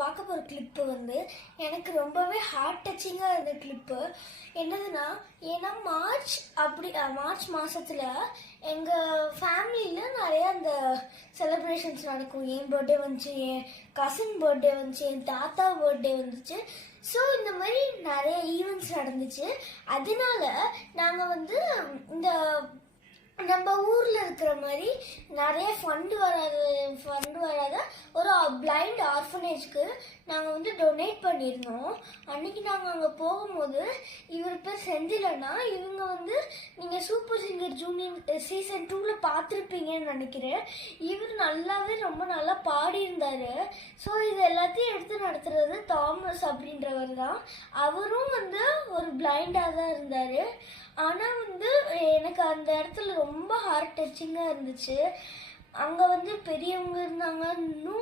பார்க்க போகிற கிளிப்பு வந்து எனக்கு ரொம்பவே ஹார்ட் டச்சிங்காக இருந்த கிளிப்பு. என்னதுன்னா, ஏன்னா மார்ச் மாதத்தில் எங்கள் ஃபேமிலியில் நிறையா அந்த செலிப்ரேஷன்ஸ் நடக்கும். என் பர்த்டே வந்துச்சு, என் கசின் பர்த்டே வந்துச்சு, என் தாத்தா பர்த்டே வந்துச்சு. ஸோ இந்த மாதிரி நிறைய ஈவெண்ட்ஸ் நடந்துச்சு. அதனால நாங்கள் வந்து இந்த நம்ம ஊரில் இருக்கிற மாதிரி நிறைய ஃபண்டு வராத ஒரு பிளைண்ட் ஆர்ஃபனேஜ்க்கு நாங்கள் வந்து டொனேட் பண்ணியிருந்தோம். அன்றைக்கி நாங்கள் அங்கே போகும்போது இவர் பேர் செந்திலனா, இவங்க வந்து நீங்கள் சூப்பர் சிங்கர் ஜூனியர் சீசன் 2ல் பார்த்துருப்பீங்கன்னு நினைக்கிறேன். இவர் ரொம்ப நல்லா பாடியிருந்தார். ஸோ இது எல்லாத்தையும் எடுத்து நடத்துறது தாமஸ் அப்படின்றவர் தான். அவரும் வந்து ஒரு பிளைண்டாக தான் இருந்தார். ஆனால் வந்து எனக்கு அந்த இடத்துல ரொம்ப ஹார்ட் டச்சிங்காக இருந்துச்சு. அங்கே வந்து பெரியவங்க இருந்தாங்க, இன்னும்